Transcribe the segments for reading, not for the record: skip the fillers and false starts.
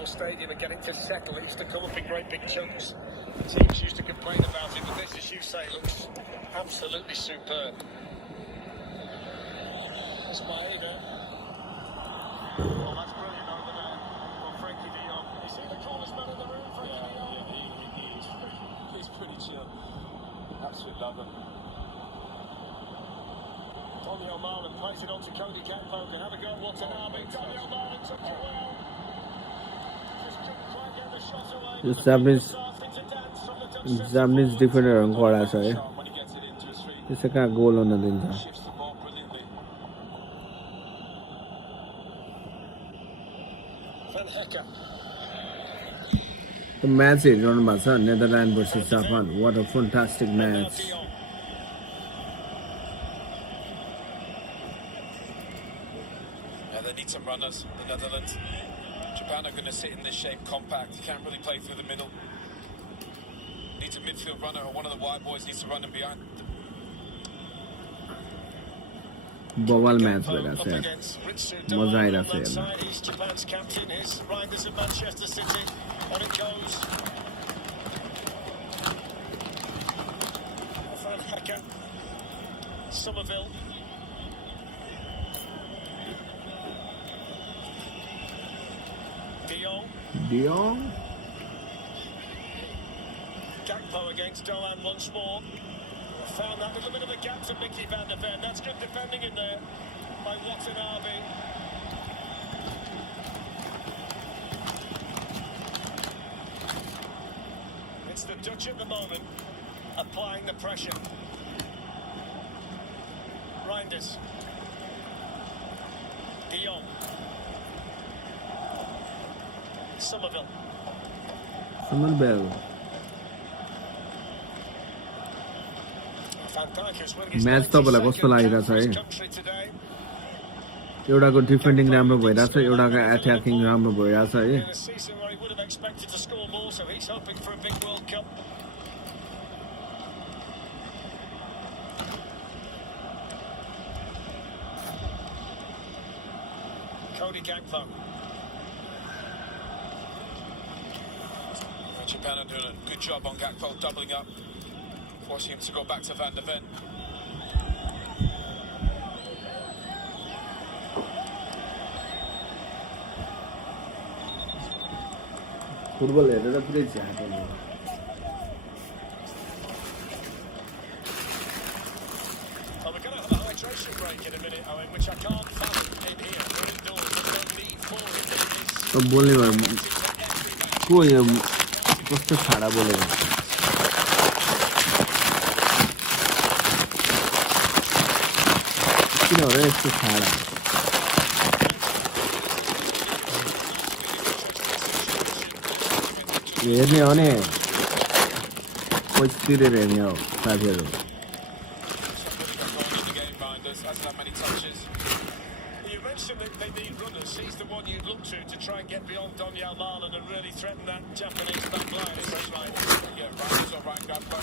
indoor stadium and get it to settle. It used to come up in great big chunks. Teams used to complain about it, but this, as you say, looks absolutely superb. That's Maeda. Oh, that's brilliant over there. Well, Frankie de Jong. You see the coolest man in the room, Frankie de Jong? Yeah, he's pretty chill. Absolutely love him. Daniel Marlon plays it on to Cody Gakpo. Can have a go at Watanabe. Daniel Marlon took it well. Just couldn't quite get the shot away. Japanese defender ang kora sa eh. Isa ka goal na din sa. The match is on Masa, Netherlands versus Japan. What a fantastic match. Yeah, they need some runners, the Netherlands. Japan are going to sit in this shape compact. You can't really play through the middle. Needs a midfield runner, or one of the wide boys needs to run them behind. Bowal match beta sir. Maza aira sir. He's Japan's captain. His Riders of Manchester City. On it goes. Van Hekken. Somerville. De Jong. Gakpo against Doan once more. Found that little bit of a gap to Mickey van der Ven. That's good defending in there by Watanabe. It's the Dutch at the moment applying the pressure. Reinders. De Jong. Somerville. Match तपाईँलाई कस्तो लागिरहेछ है एउटाको defending राम्रो भइरहेछ एउटाको attacking राम्रो भइरहेछ है Cody Gakpo. Japan are doing a good job on Gakpo, doubling up, forcing him to go back to Van der Ven. Football हेरेर पुरै झ्याएको Well, we're going to have a hydration break in a minute, Owen, which I can't fathom in here. We're indoors, but don't need for it. बोल्ने भयो को यहाँ कस्तो छाडा बोलेको किन हो र यस्तो छाडा हेर्ने हो नि पैसा तिरेर हेर्ने हो साथीहरू You mentioned that they need runners. He's the one you'd look to try and get beyond Daniel Marlon and really threaten that Japanese back line. That's right. Yeah, Riders or Ryan Gakpo.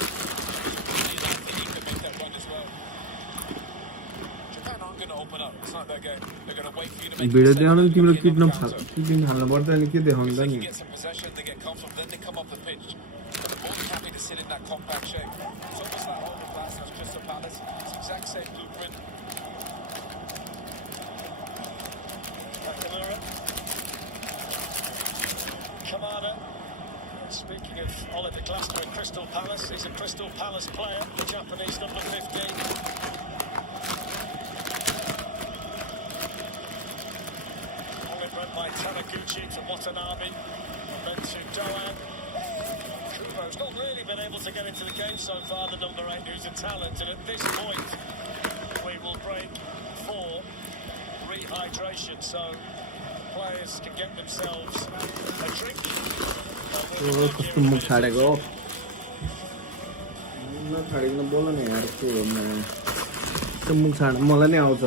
He can make that run as well. Japan aren't going to open up. It's not their game. They're going to wait for you to make video देखाउनु तिम्रो किड्न हाल्नु पर्छ अनि के देखाउनु त नि get some possession, they get confident, then they come off the pitch. But they're more than happy to sit in that compact shape. It's almost like holding glass as Crystal Palace. It's the exact same blueprint. Nakamura. Kamada. Speaking of Oliver Glasgow at Crystal Palace, he's a Crystal Palace player, the Japanese number 15. By Taniguchi to Watanabe, and then to Doan. Kubo's not really been able to get into the game so far, the number 8, who's a talent, and at this point we will break for rehydration, so players can get themselves a drink. कस्तो मुख छाडेको हो नछाडेको बोल नि यार के हो त्यो मुख छाड मलाई नै आउँछ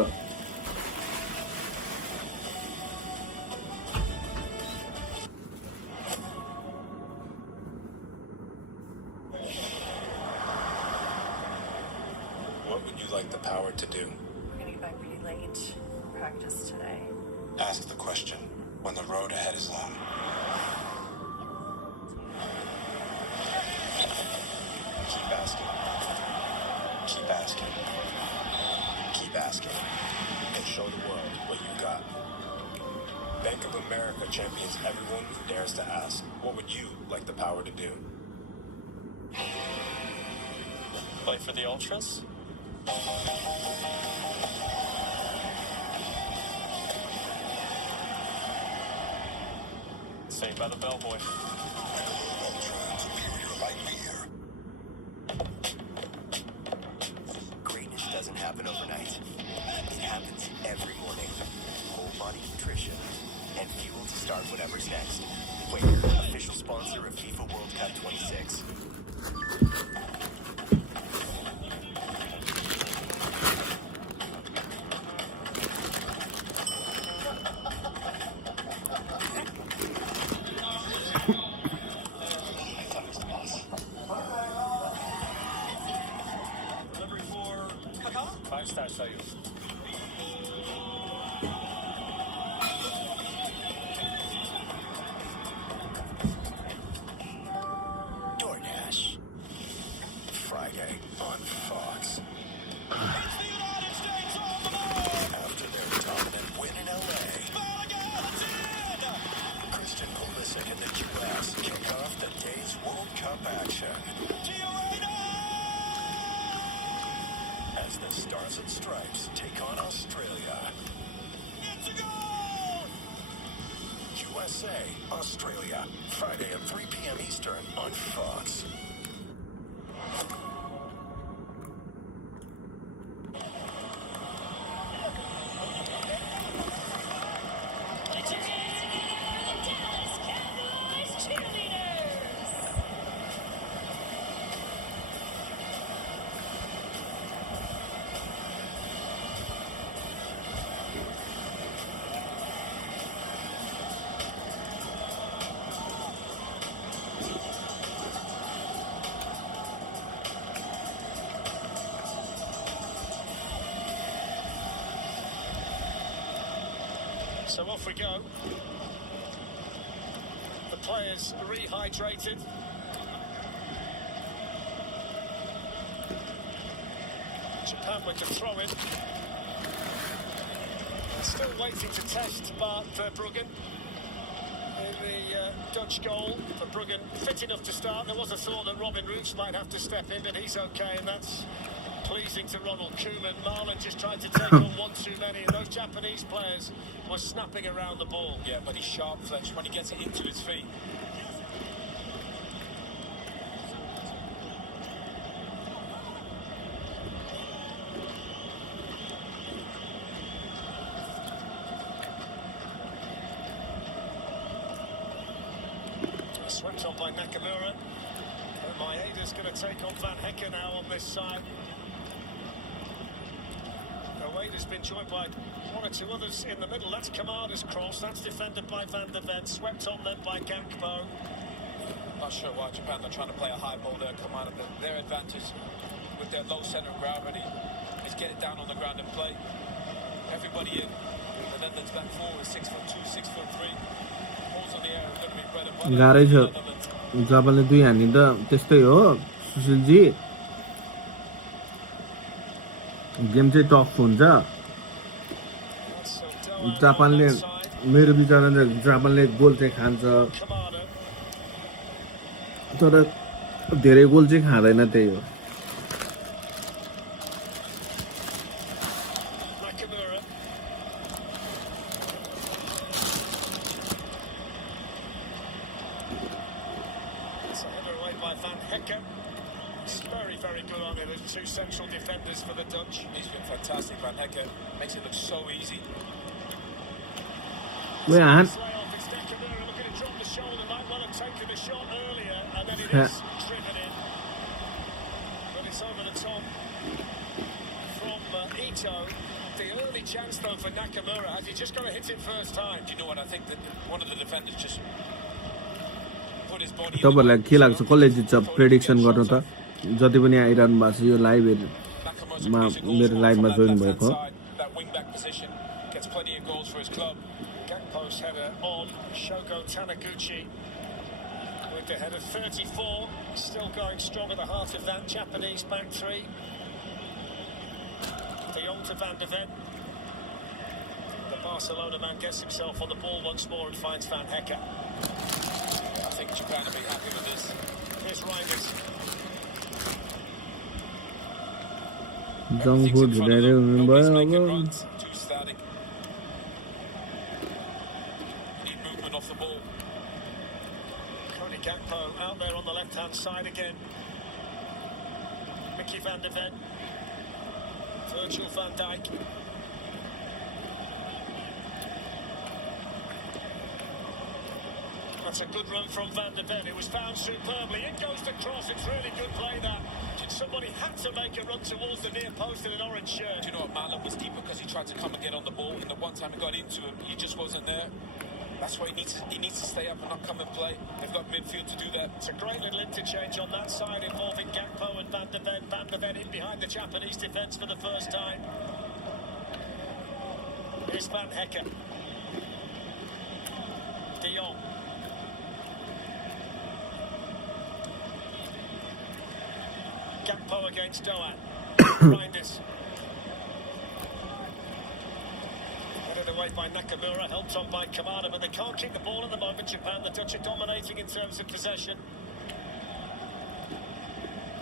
What would you like the power to do? I'm gonna get back pretty late. Practice today. Ask the question when the road ahead is long. Keep asking. Keep asking. Keep asking. And show the world what you got. Bank of America champions everyone who dares to ask. What would you like the power to do? Play for the Ultras. Saved by the bellboy. Greatness doesn't happen overnight. It happens every morning. Whole body nutrition and fuel to start whatever's next. Waker, official sponsor of FIFA World Cup 26. Delivery for Kaka. 5-star sales. DoorDash. Friday on Fox. It's the United States on the move. After their dominant win in LA, Balogun! Christian Pulisic and the U.S. kick off the day's World Cup action. As the Stars and Stripes take on Australia. It's a goal! USA, Australia, Friday at 3 p.m. Eastern on Fox. So off we go. The players rehydrated. Japan with the throw in. Still waiting to test Bart Verbruggen in the Dutch goal. Verbruggen fit enough to start. There was a thought that Robin Roos might have to step in, but he's okay, and that's pleasing to Ronald Koeman. Marlon just tried to take on one too many, and those Japanese players were snapping around the ball. Yeah, but he's sharp-fletched when he gets it into his feet. Swept on by Nakamura. Maeda's going to take on Van Hekken now on this side. Maeda's been joined by one or two others in the middle. That's Kamada's cross. That's defended by Van der Ven. Swept on then by Gakpo. Not sure why Japan are trying to play a high ball there, Kamada. Their advantage with their low centre of gravity is get it down on the ground and play. Everybody in. The Netherlands back forward, 6'2", 6'3". Balls on the air are going to be bread and butter. गाह्रै छ जापानले 2 हानिँदा त्यस्तै हो सुशीलजी game चाहिँ tough हुन्छ जापानले मेरो विचारमा जापानले गोल चाहिँ खान्छ तर धेरै गोल चाहिँ खाँदैन त्यही हो Very good on it. There's two central defenders for the Dutch. He's been fantastic, Van Hekken. Makes it look so easy. Wait, Ant. Looking to drop the shoulder, might well have taken the shot earlier, and then it is driven in. But it's over the top from Ito. The early chance though for Nakamura. Has he just got to hit it first time? Do you know what I think? That one of the defenders just put his body. तपाईहरुलाई के लाग्छ कसले जित्छ prediction गर्नु त जति पनि आइरहनु भएको छ यो लाइभमा मेरो लाइभमा जोइन भएको That wing back position gets plenty of goals for his club. Gakpo's header on Shogo Taniguchi with look ahead of 34, still going strong at the heart of that Japanese back three. De Jong to Van de Ven. The Barcelona man gets himself on the ball once more and finds Van Hecker. I think Japan will be happy with this. Here's Reinders. Junk food धेरै हुनुभयो अब Too static. Need movement off the ball. Cody Gakpo out there on the left-hand side again. Mickey Van de Ven. Virgil van Dijk. That's a good run from Van de Ven. It was found superbly. In goes the cross. It's really good play, that. Somebody had to make a run towards the near post in an orange shirt. Do you know what? Marlon was deeper because he tried to come and get on the ball, and the one time he got into him, he just wasn't there. That's why he needs to stay up and not come and play. They've got midfield to do that. It's a great little interchange on that side involving Gakpo and Van de Ven. Van de Ven in behind the Japanese defence for the first time. Here's Van Hecker. De Jong. Gakpo against Doan. Reinders. Headed away by Nakamura, helped on by Kamada, but they can't kick the ball at the moment, Japan. The Dutch are dominating in terms of possession.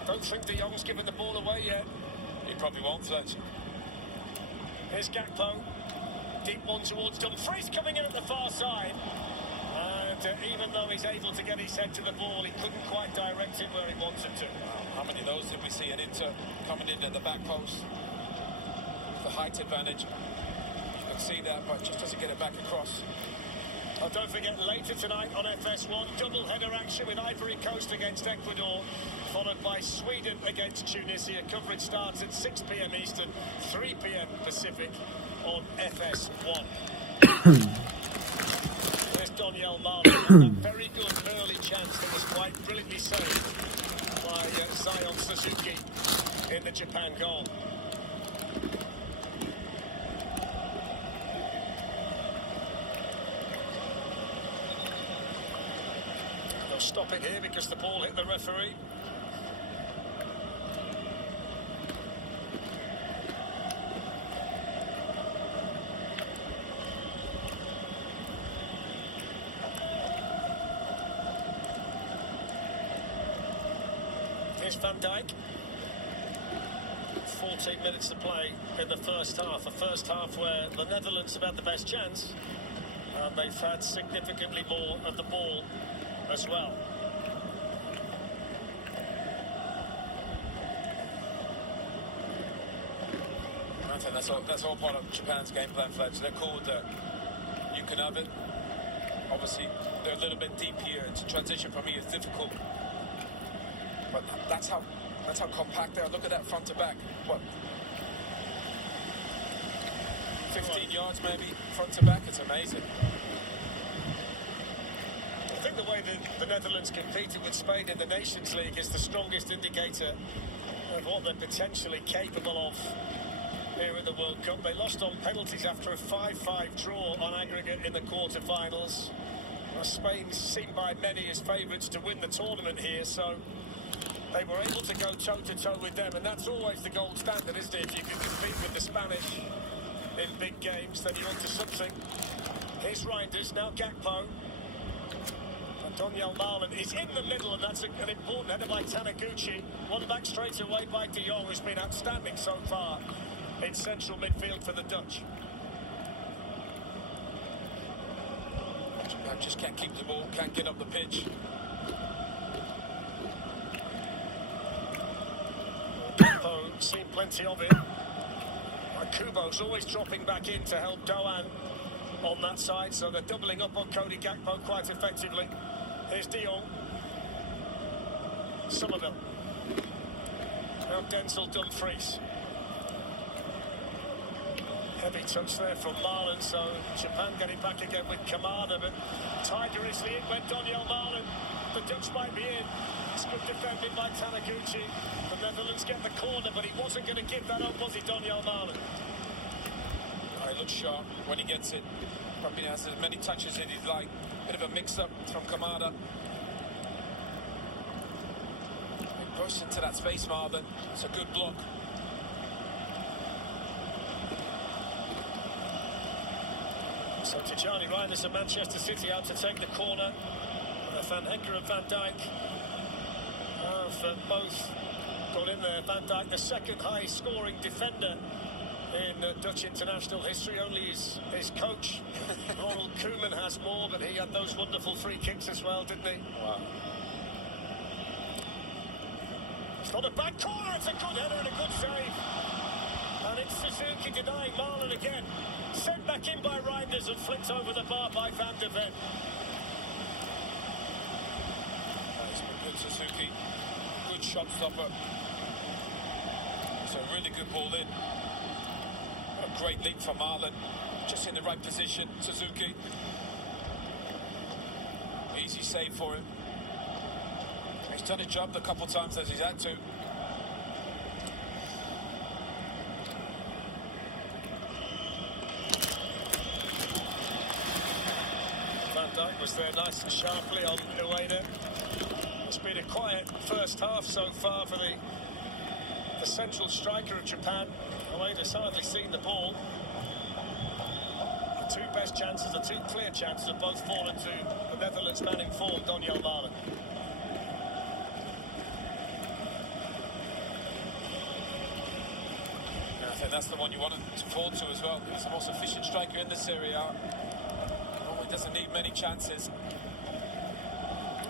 Don't think De Jong's given the ball away yet. He probably won't, Fletch. Here's Gakpo. Deep one towards Dumfries, coming in at the far side. And even though he's able to get his head to the ball, he couldn't quite direct it where he wanted to. How many of those did we see? An Inter coming in at the back post. The height advantage. You can see that, but just doesn't get it back across. Oh, don't forget, later tonight on FS1, double header action with Ivory Coast against Ecuador, followed by Sweden against Tunisia. Coverage starts at 6 p.m. Eastern, 3 p.m. Pacific on FS1. There's Daniel Marlon, a very good early chance that was quite brilliantly saved by Zion Suzuki in the Japan goal. They'll stop it here because the ball hit the referee. Here's Van Dijk. 14 minutes to play in the first half. A first half where the Netherlands have had the best chance, and they've had significantly more of the ball as well. I think that's all part of Japan's game plan, Fletch. They're cool with that. You can have it. Obviously, they're a little bit deep here. To transition for me is difficult. But that's how compact they are. Look at that front to back. What? 15 yards maybe, front to back. It's amazing. I think the way the Netherlands competed with Spain in the Nations League is the strongest indicator of what they're potentially capable of here in the World Cup. They lost on penalties after a 5-5 draw on aggregate in the quarter-finals. Spain's seen by many as favourites to win the tournament here, so they were able to go toe-to-toe with them, and that's always the gold standard, isn't it? If you can compete with the Spanish in big games, then you're onto something. Here's Reinders, now Gakpo. And Daniel Marlon is in the middle, and that's an important header by Taniguchi. One back straight away by De Jong, who's been outstanding so far in central midfield for the Dutch. Japan just can't keep the ball, can't get up the pitch. Gakpo seen plenty of it. And Kubo's always dropping back in to help Doan on that side, so they're doubling up on Cody Gakpo quite effectively. Here's De Jong. Somerville. Now Denzel Dumfries. Heavy touch there from Marlon, so Japan getting back again with Kamada, but tigerishly in went Daniel Marlon. The Dutch might be in. It's good defending by Taniguchi. The Netherlands get the corner, but he wasn't going to give that up, was he, Daniel Marlon? He looks sharp when he gets it. Probably has as many touches as he'd like. Bit of a mix-up from Kamada. Push into that space, Marlon. It's a good block. So Tijani Reinders of Manchester City out to take the corner. Van Hecke and Van Dijk have both got in there. Van Dijk, the second highest scoring defender in Dutch international history. Only his coach, Ronald Koeman, has more, but he had those wonderful free kicks as well, didn't he? Wow. It's not a bad corner, it's a good header and a good save. And it's Suzuki denying Marlon again. Sent back in by Reinders and flicked over the bar by Van de Ven. That's been good, Suzuki. Good shot stopper. It's a really good ball in. A great leap from Marlon. Just in the right position, Suzuki. Easy save for him. He's done his job a couple of times as he's had to. Van Dijk was there nice and sharply on Ueda. It's been a quiet first half so far for the central striker of Japan. Ueda's hardly seen the ball. The two best chances, the two clear chances, have both fallen to the Netherlands man in form, Donyell Malen. I think that's the one you wanted to fall to as well. He's the most efficient striker in this Serie A. Oh, he doesn't need many chances.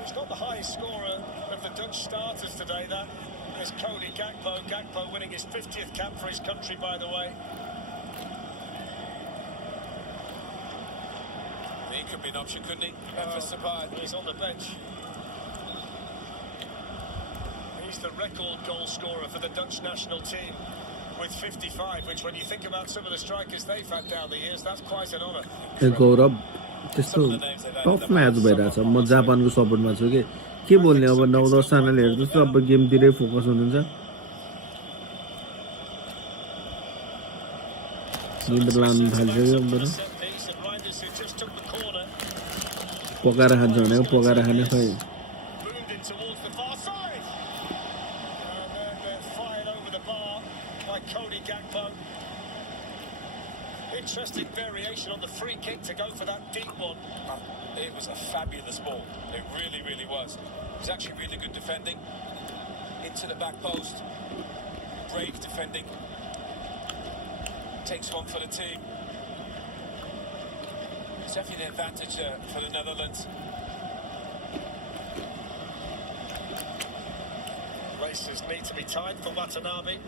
He's not the highest scorer of the Dutch starters today. That is Cody Gakpo. Gakpo winning his 50th cap for his country, by the way. He could be an option, couldn't he? Memphis Depay. He's on the bench. He's the record goal scorer for the Dutch national team with 55, which when you think about some of the strikers they've had down the years, that's quite an honour. गौरव त्यस्तो tough match भइरहेछ म जापानको सपोर्टमा छु के बोल्ने अब 9-10 जनाले जस्तो अब गेमतिरै फोकस हुनुहुन्छ निन्द्र लाग्नु थालिसक्यो बरु पकाएर खान्छ भनेको पकाएर खाने खै Boomed in towards the far side. And then they're fired over the bar by Cody Gakpo. Interesting variation on the free kick to go for that deep one. It was a fabulous ball. It really, really was. It was actually really good defending. Into the back post. Brave defending. Takes one for the team. It's definitely an advantage for the Netherlands. Races need to be tied for Watanabe.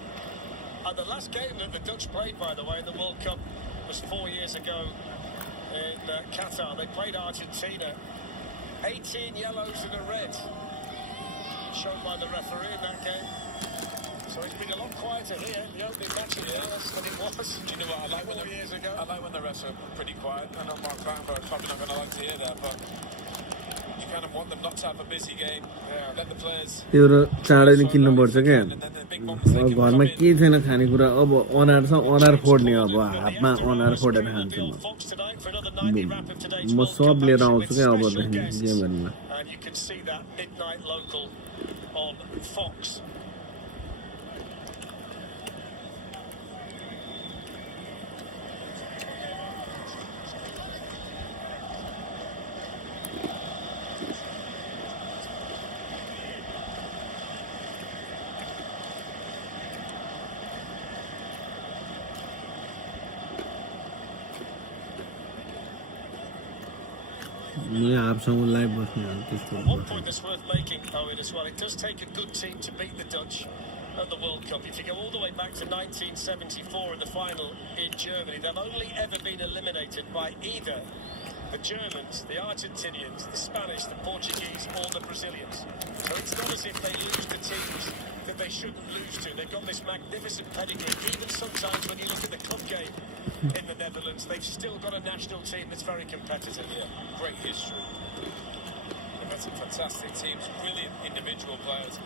And the last game that the Dutch played, by the way, in the World Cup was 4 years ago in Qatar. They played Argentina. 18 yellows and a red shown by the referee in that game. So it's been a lot quieter here in the opening match of the years than it was. You know what, I like 4 years ago. I like when the refs are pretty quiet. I know Mark Vandenberg's probably not going to like to hear that, but you kind of want them not to have a busy game. Yeah. Let the players. त्यो चाँडै नै किन्नुपर्छ क्या अब घरमा के छैन खानेकुरा अब अनार छ अनार फोड्ने अब हातमा अनार फोडेर खान्छु म सब लिएर आउँछु क्या अबदेखि गेमहरूमा And you can see that midnight local on Fox. यहाँ आपसँग लाइभ बस्ने हो त्यस्तो One point that's worth making, Owen, as well, it does take a good team to beat the Dutch at the World Cup. If you go all the way back to 1974 in the final in Germany, they've only ever been eliminated by either the Germans, the Argentinians, the Spanish, the Portuguese, or the Brazilians. So it's not as if they lose to teams that they shouldn't lose to. They've got this magnificent pedigree. Even sometimes when you look at the club game in the Netherlands, they've still got a national team that's very competitive. Yeah, great history. They've had some fantastic teams, brilliant individual players.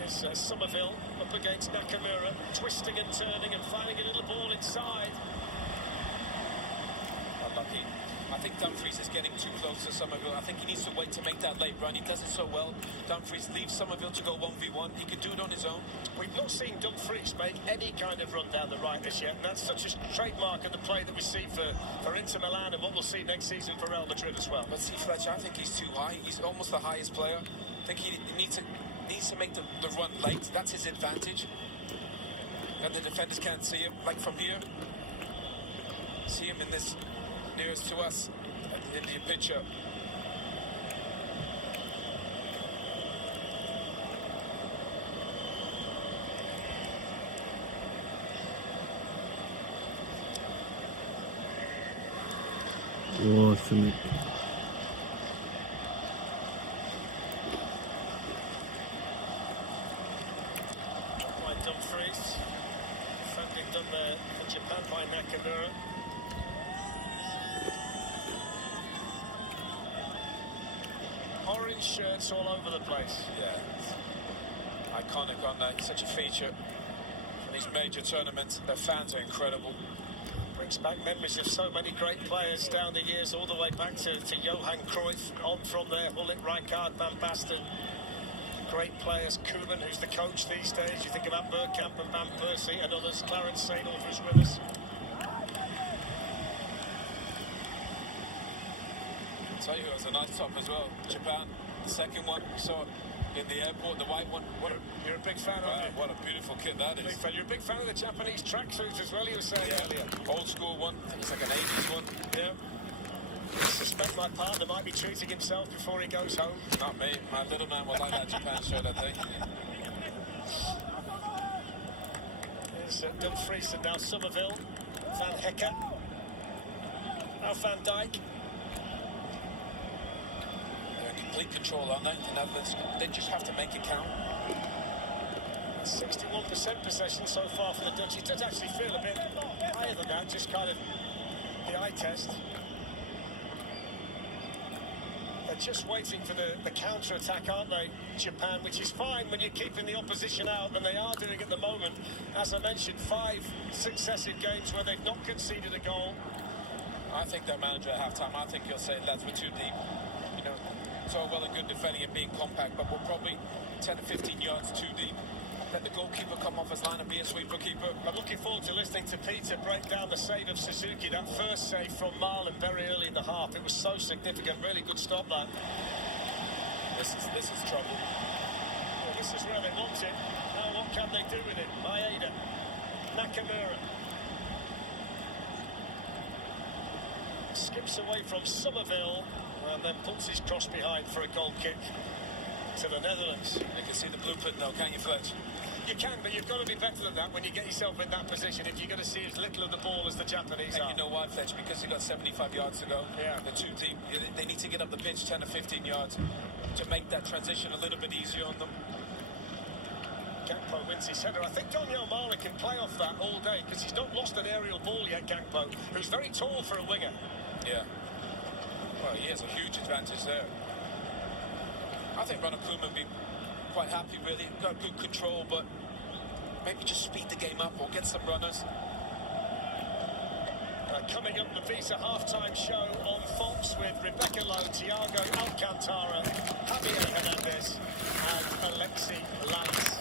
There's Somerville up against Nakamura, twisting and turning and finding a little ball inside. Unlucky. I think Dumfries is getting too close to Somerville. I think he needs to wait to make that late run. He does it so well. Dumfries leaves Somerville to go 1v1. He can do it on his own. We've not seen Dumfries make any kind of run down the right as yet, and that's such a trademark of the play that we see for Inter Milan and what we'll see next season for Real Madrid as well. But see, Fletcher, I think he's too high. He's almost the highest player. I think he needs to make the run late. That's his advantage. And the defenders can't see him, like from here. See him in this nearest to us in the picture. Oh, Smith. By Dumfries. Defending done there for Japan by Nakamura. Orange shirts all over the place. Yeah. Iconic on that. Such a feature in these major tournaments. Their fans are incredible. Brings back memories of so many great players down the years, all the way back to Johan Cruyff, on from there, Hullet, Rijkaard, Van Basten. Great players, Koeman, who's the coach these days. You think about Bergkamp and Van Persie and others. Clarence Seedorf is with us. I'll tell you, it was a nice top as well. Japan, the second one, we saw it in the airport, the white one. You're a big fan of it. What a beautiful kit that is. You're a big fan of the Japanese tracksuits as well, you were saying earlier. Old school one. I think it's like an 80s one. Yeah. I suspect my partner might be treating himself before he goes home. Not me. My little man will like that Japan shirt, I think. There's Dumfries and now Somerville. Van Hecker. Now Van Dijk. They're in complete control, aren't they? The Netherlands, they just have to make it count. 61% possession so far for the Dutch. It does actually feel a bit higher than that, just kind of the eye test. They're just waiting for the counter-attack, aren't they, Japan, which is fine when you're keeping the opposition out, and they are doing at the moment. As I mentioned, 5 successive games where they've not conceded a goal. I think their manager at half-time, I think he'll say, lads, we're too deep. You know, it's all well and good defending and being compact, but we're probably 10 to 15 yards too deep. Let the goalkeeper come off his line and be a sweeper keeper. I'm looking forward to listening to Peter break down the save of Suzuki, that first save from Marlon very early in the half. It was so significant, really good stop that. This is trouble. Well, this is where they want it. Now what can they do with it? Maeda, Nakamura. Skips away from Somerville and then puts his cross behind for a goal kick to the Netherlands. You can see the blueprint though, can't you, Fletch? You can, but you've got to be better than that when you get yourself in that position if you're going to see as little of the ball as the Japanese And are. you know why, Fletch? Because they got 75 yards to go. Yeah. They're too deep. They need to get up the pitch 10 to 15 yards to make that transition a little bit easier on them. Gakpo wins his header. I think Daniel Mara can play off that all day because he's not lost an aerial ball yet, Gakpo, who's very tall for a winger. Yeah. Well, he has a huge advantage there. I think Ronald Koeman would be quite happy, really. Got good control, but maybe just speed the game up or get some runners. Coming up, the Visa halftime show on Fox with Rebecca Lowe, Thiago Alcantara, Javier Hernandez and Alexi Lalas.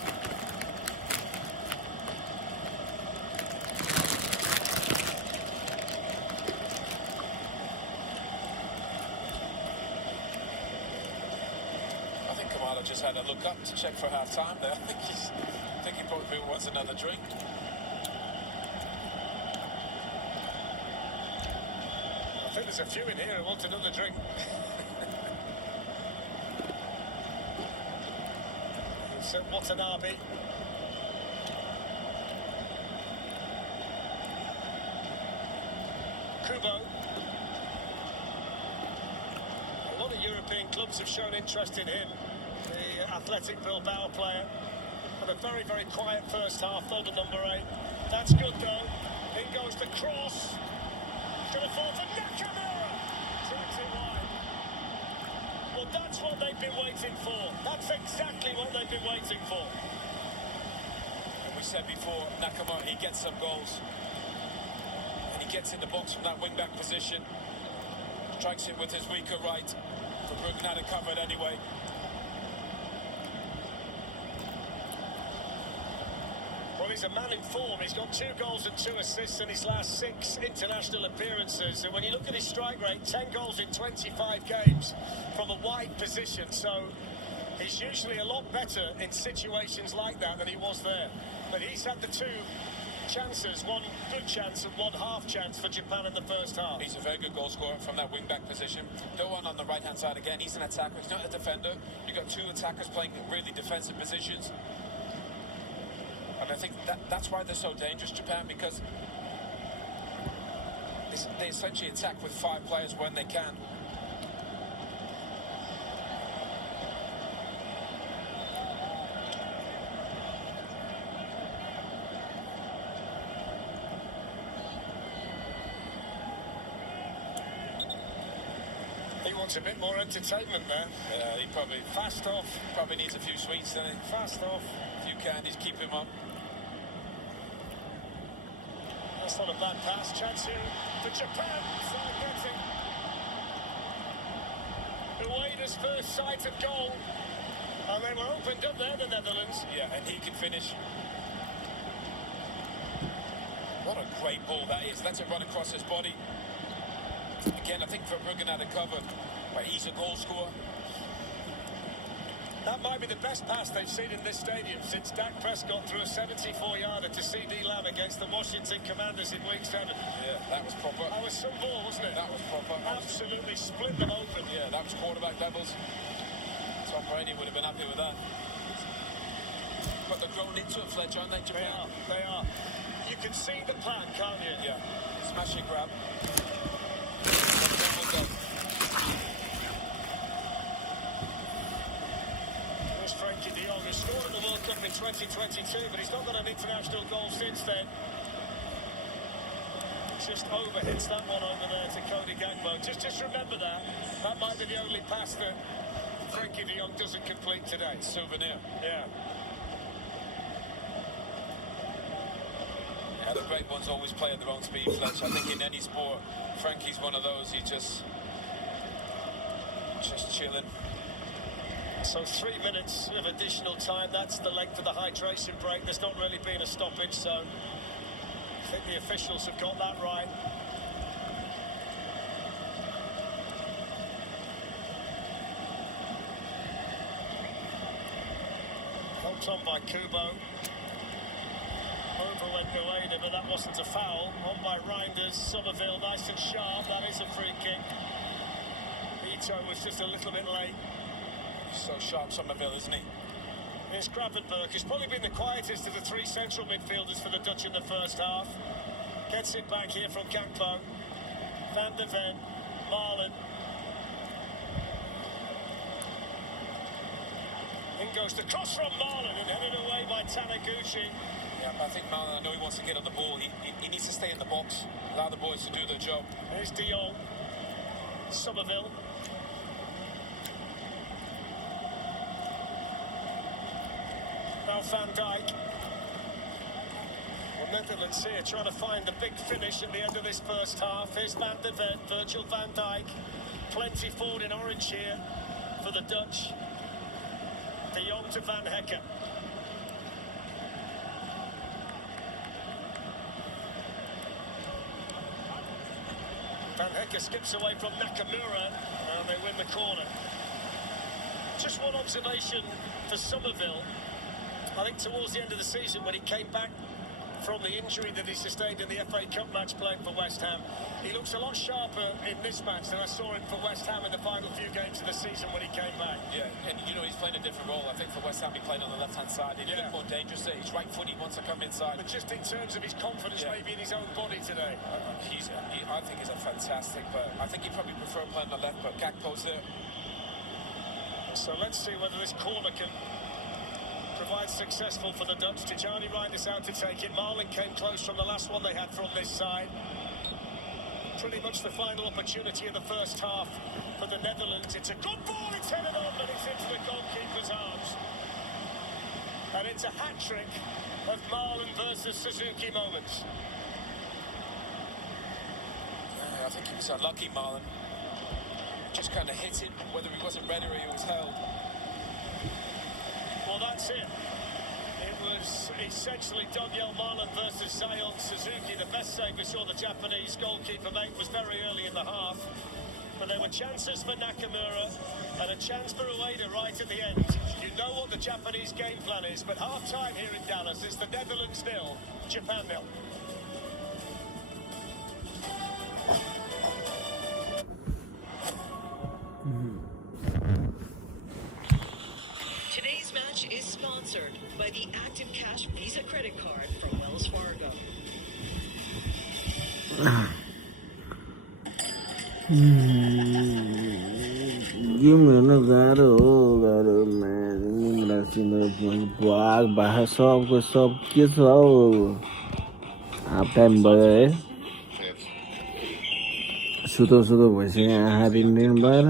I think Kamala just had a look up to check for half-time there. I think he probably wants another drink. I think there's a few in here who want another drink. It's Watanabe. Kubo. A lot of European clubs have shown interest in him. The Athletic Bilbao player. Had a very, very quiet first half, though, the number 8. That's good, though. In goes the cross. Going to fall for Nakamura. Tracks it wide. Well, that's what they've been waiting for. That's exactly what they've been waiting for. And we said before, Nakamura, he gets some goals. And he gets in the box from that wing-back position. Strikes it with his weaker right. Verbruggen had it covered anyway. Well, he's a man in form. He's got 2 goals and 2 assists in his last 6 international appearances. And when you look at his strike rate, 10 goals in 25 games from a wide position. So he's usually a lot better in situations like that than he was there. But he's had the 2 chances, 1 good chance and 1 half chance for Japan in the first half. He's a very good goal scorer from that wing-back position. Doan on the right-hand side again. He's an attacker. He's not a defender. You've got 2 attackers playing really defensive positions. And I think that's why they're so dangerous, Japan, because they essentially attack with 5 players when they can. He wants a bit more entertainment there. Yeah, he probably Fast off. probably needs a few sweets, doesn't he? Fast off. A few candies keep him up. That's not a bad pass. Chance here for Japan. So getting Ueda's first sight of goal. And they were opened up there, the Netherlands. Yeah, and he can finish. What a great ball that is. Lets it run across his body. Again, I think Verbruggen had it covered, but he's a goal scorer. That might be the best pass they've seen in this stadium since Dak Prescott threw a 74-yarder to CD Lamb against the Washington Commanders in Week 7. Yeah, that was proper. That was some ball, wasn't it? That was proper. Absolutely split them open. Yeah, that was quarterback levels. Tom Brady would have been happy with that. But they're grown into it, Fletcher, aren't they, Japan? They are. You can see the plan, can't you? Yeah. Smash and grab. Here's Frankie de Jong, who scored in the World Cup in 2022, but he's not got an international goal since then. Just overhits that one over there to Cody Gakpo. Just remember that. That might be the only pass that Frankie de Jong doesn't complete today. Souvenir. Yeah. Yeah, the great ones always play at their own speed, Fletcher. I think in any sport, Frankie's one of those. He just chilling. So 3 minutes of additional time. That's the length of the hydration break. There's not really been a stoppage, so I think the officials have got that right. Helped on by Kubo. Over went Ueda, but that wasn't a foul. On by Reinders. Somerville, nice and sharp. That is a free kick. Ito was just a little bit late. So sharp, Somerville, isn't he? Here's Gravenberg, who's probably been the quietest of the 3 central midfielders for the Dutch in the first half. Gets it back here from Gakpo. Van de Ven, Marlon. In goes the cross from Marlon and headed away by Taniguchi. Yeah, but I think Marlon, I know he wants to get on the ball. He needs to stay in the box, allow the boys to do their job. Here's de Jong. Somerville. Now Van Dijk. Well, Netherlands here trying to find the big finish at the end of this first half. Here's Van de Ven, Virgil van Dijk. Plenty forward in orange here for the Dutch. De Jong to Van Hekke. Van Hekke skips away from Nakamura and they win the corner. Just one observation for Somerville. I think towards the end of the season when he came back from the injury that he sustained in the FA Cup match playing for West Ham, he looks a lot sharper in this match than I saw him for West Ham in the final few games of the season when he came back. Yeah, and you know, he's playing a different role. I think for West Ham he played on the left-hand side. He looked more dangerous there. He's right footy, wants to come inside. But just in terms of his confidence maybe in his own body today. I think he's a fantastic player. I think he probably prefer playing on the left, but Gakpo's there. So let's see whether this corner can provide successful for the Dutch. Tijani Reinders out to take it. Marlon came close from the last one they had from this side. Pretty much the final opportunity of the first half for the Netherlands. It's a good ball, it's headed on, but it's into the goalkeeper's arms. And it's a hat-trick of Marlon versus Suzuki moments. I think he was unlucky, Marlon. just kind of hit him, whether he wasn't ready or he was held. Well, that's it. It was essentially Daniel Marlon versus Zion Suzuki. The best save we saw the Japanese goalkeeper make was very early in the half. But there were chances for Nakamura and a chance for Ueda right at the end. You know what the Japanese game plan is, but half-time here in Dallas is the Netherlands 0, Japan 0. Today's match is sponsored by the Active Cash Visa credit card from Wells Fargo. Game हेर्न गाह्रो हो गाह्रो भाग भाग सबको सब के छ हौ हाफ टाइम भयो है सुतो सुतो भइसक्यो आँखा दिन भएर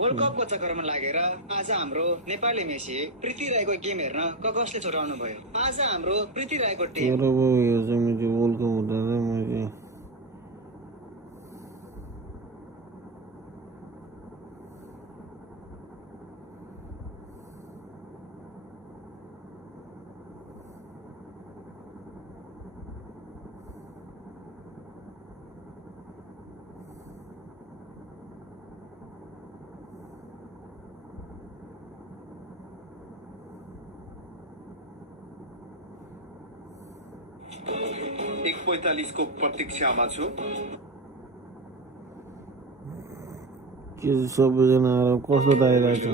वर्ल्ड कपको चक्करमा लागेर आज हाम्रो नेपाली मेसी प्रीति राईको गेम हेर्न कसले छोडाउनु भयो आज हाम्रो प्रीति राईको टिम वर्ल्ड कप हुँदा मैले एक 45 को प्रतीक्षामा छु के सबैजना आएर कस्तो दाइरहेछ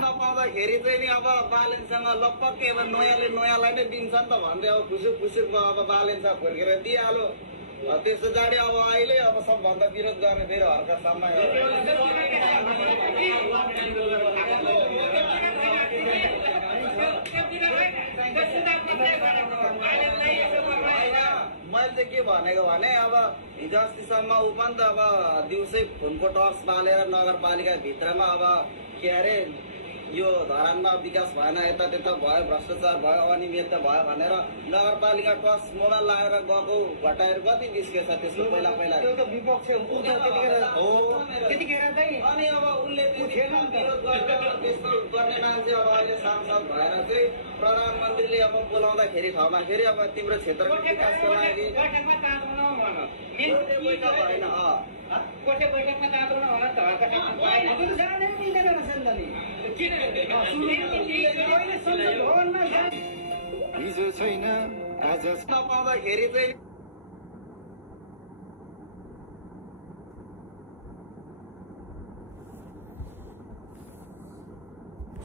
नपाउँदाखेरि चाहिँ नि अब बालेन्ससँग लपक्कै अब नयाँलाई नै दिन्छ नि त भन्दै अब खुसुक अब बालेन्स फर्केर दिइहाल्यो त्यस पछाडि अब अहिले अब सबभन्दा विरोध गर्ने फेरि हर्का सामना मैले चाहिँ के भनेको भने अब हिजो अस्तिसम्म ऊ पनि त अब दिउँसै फोनको टर्च बालेर नगरपालिका भित्रमा अब के अरे यो धरानमा विकास भएन यता त्यता भयो भ्रष्टाचार भयो अनियमितता भयो भनेर नगरपालिका टर्च मोबाइल लगाएर गएको घटाएर कति निस्केछ त्यसको पहिला त्यो त विपक्ष हो त्यतिखेर चाहिँ अनि अब उनले विरोध त्यस्तो गर्ने मान्छे अब अहिले सांसद भएर चाहिँ प्रधानमन्त्रीले अब बोलाउँदाखेरि ठाउँमा फेरि अब तिम्रो क्षेत्रको विकासको लागि बैठकमा जाँदैन होला नि हिजो छ नपाउँदाखेरि चाहिँ